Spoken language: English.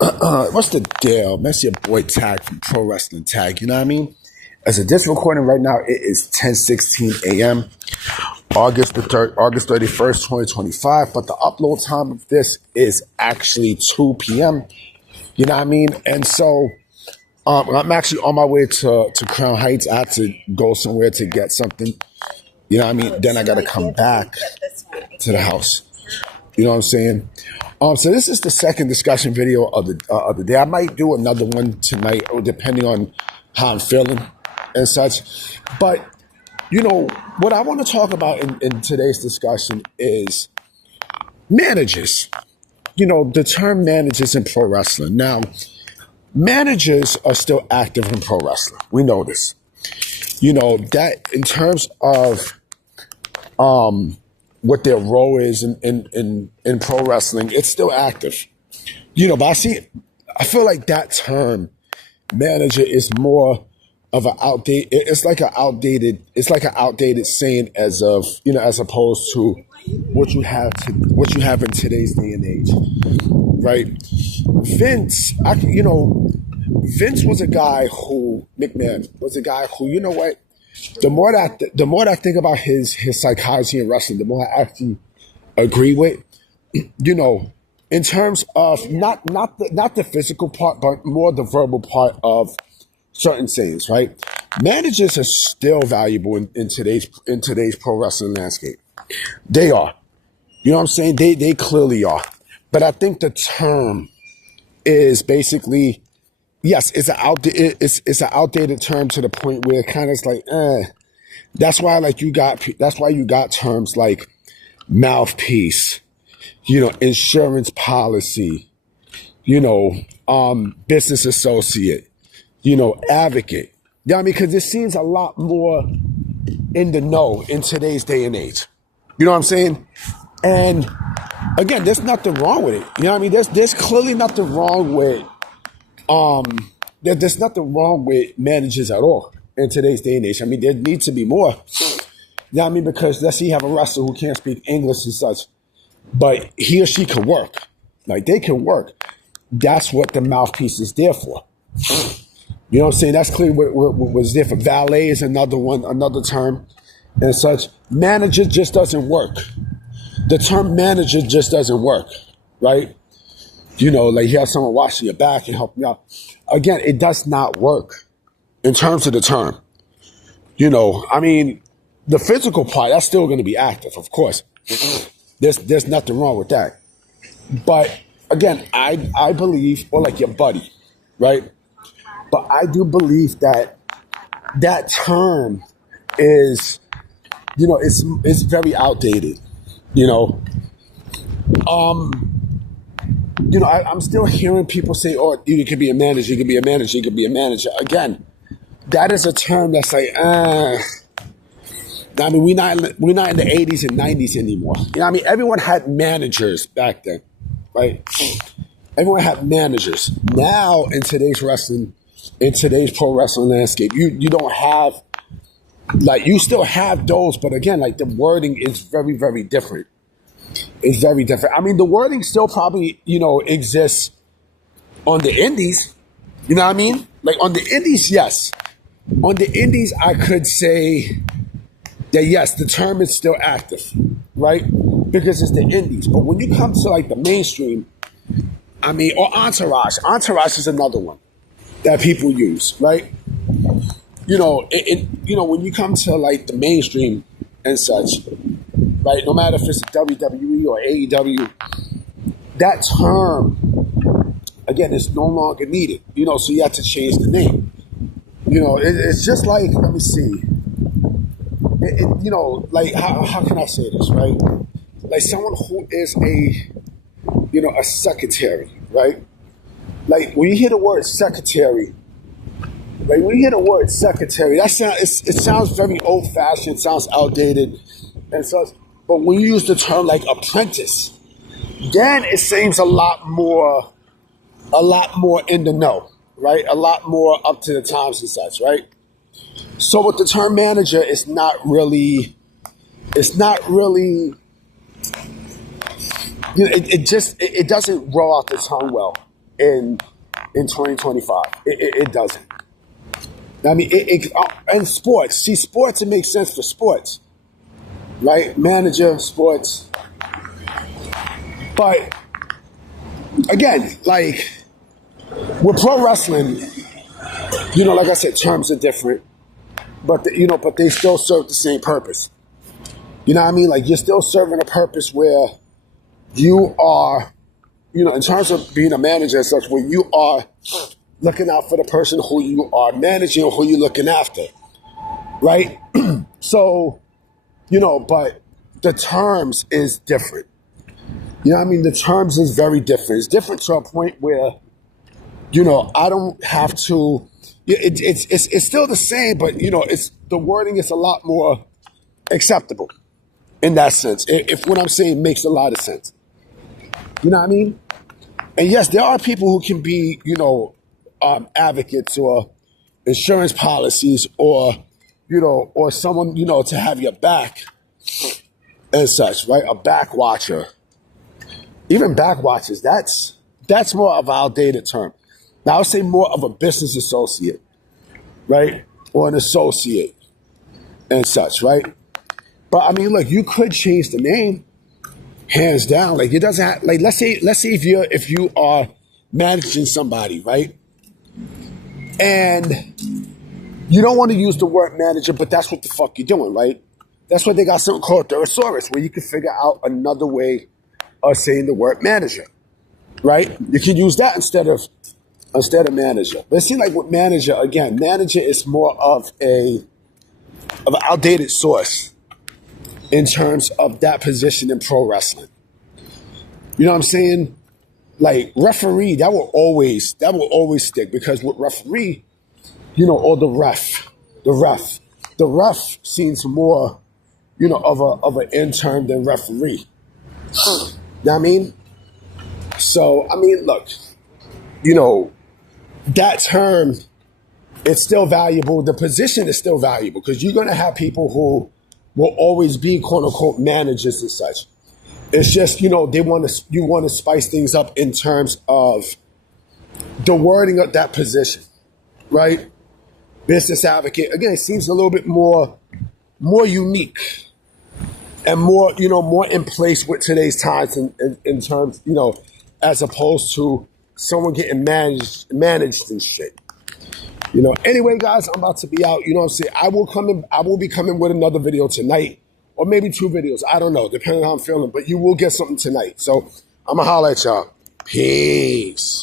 What's the deal? That's your boy Tag from Pro Wrestling Tag. You know what I mean? As of this recording right now, it is 10:16 a.m. August 31st, 2025. But the upload time of this is actually 2 p.m. You know what I mean? And so I'm actually on my way to Crown Heights. I had to go somewhere to get something. You know what I mean? Then I got to come back to the house. You know what I'm saying? So this is the second discussion video of the day. I might do another one tonight, or depending on how I'm feeling and such. But, you know, what I want to talk about in today's discussion is managers. You know, the term managers in pro wrestling. Now, managers are still active in pro wrestling. We know this. You know, that in terms of what their role is in pro wrestling, it's still active. You know, but I feel like that term manager is more of an outdated, it's like an outdated saying as opposed to what you have in today's day and age. Right? Vince was a guy who, McMahon was a guy who, you know what? The more that I think about his psychology in wrestling, the more I actually agree with. You know, in terms of not the physical part, but more the verbal part of certain sayings, right? Managers are still valuable in today's pro wrestling landscape. They are. You know what I'm saying? They clearly are. But I think the term is basically, yes, it's an outdated term to the point where it kind of is like, That's why you got terms like mouthpiece, you know, insurance policy, you know, business associate, you know, advocate. You know what I mean? Because it seems a lot more in the know in today's day and age. You know what I'm saying? And again, there's nothing wrong with it. You know what I mean? There's clearly nothing wrong with there's nothing wrong with managers at all in today's day and age. I mean, there needs to be more. You know what I mean? Because let's say you have a wrestler who can't speak English and such, but he or she can work. Like, they can work. That's what the mouthpiece is there for. You know what I'm saying? That's clearly what was there for. Valet is another term and such. Manager just doesn't work. The term manager just doesn't work, right? You know, like you have someone watching your back and helping you out. Again, it does not work in terms of the term. You know, I mean, the physical part, that's still going to be active, of course. There's nothing wrong with that. But again, I believe, or like your buddy, right? But I do believe that term is, you know, it's very outdated. You know, I'm still hearing people say, "Oh, you could be a manager, you could be a manager, you could be a manager." Again, that is a term that's like, I mean, we're not in the 80s and 90s anymore. You know what I mean? Everyone had managers back then, right? Everyone had managers. Now, in today's pro wrestling landscape, you don't have, like, you still have those, but again, like, the wording is very, very different. It's very different. I mean, the wording still probably, you know, exists on the indies. You know what I mean? Like, on the indies, yes. On the indies, I could say that, yes, the term is still active, right? Because it's the indies. But when you come to, like, the mainstream, I mean, or Entourage. Entourage is another one that people use, right? You know, you know, when you come to, like, the mainstream and such, right, no matter if it's WWE or AEW, that term, again, is no longer needed. You know, so you have to change the name. You know, it's just like, let me see. You know, like, how can I say this, right? Like, someone who is a secretary, right? Like, when you hear the word secretary, it sounds very old-fashioned, sounds outdated, and such. But when you use the term like apprentice, then it seems a lot more in the know, right? A lot more up to the times and such, right? So with the term manager, it's not really, you know, it doesn't roll out the tongue well in 2025. It doesn't. I mean, and sports. See, sports, it makes sense for sports, right? Manager, sports. But again, like with pro wrestling, like I said, terms are different, but but they still serve the same purpose. You know what I mean? Like you're still serving a purpose where you are, in terms of being a manager and such, where you are looking out for the person who you are managing or who you're looking after, right? So, but the terms is different. You know what I mean? The terms is very different. It's different to a point where, I don't have to, it's still the same, but, it's the wording is a lot more acceptable in that sense. If what I'm saying makes a lot of sense. You know what I mean? And yes, there are people who can be, advocates or insurance policies or, or someone, to have your back and such, right? A back watcher. Even back watchers, that's more of an outdated term. Now, I would say more of a business associate, right? Or an associate and such, right? But I mean, look, you could change the name, hands down. Like it doesn't have, like let's say if you are managing somebody, right? And you don't want to use the word manager, but that's what the fuck you're doing, right? That's why they got something called thesaurus, where you can figure out another way of saying the word manager, right? You can use that instead of manager. But it seems like with manager, again, manager is more of an outdated source in terms of that position in pro wrestling. You know what I'm saying? Like referee, that will always stick, because with referee, or the ref seems more, of an intern than referee. You know what I mean? So, I mean, look, that term, it's still valuable. The position is still valuable because you're going to have people who will always be quote unquote managers and such. It's just, you want to spice things up in terms of the wording of that position, right? Business advocate, again, it seems a little bit more unique and more, more in place with today's times in terms, as opposed to someone getting managed and shit. Anyway, guys, I'm about to be out. You know what I'm saying? I will be coming with another video tonight, or maybe 2 videos. I don't know, depending on how I'm feeling. But you will get something tonight. So I'm going to holler at y'all. Peace.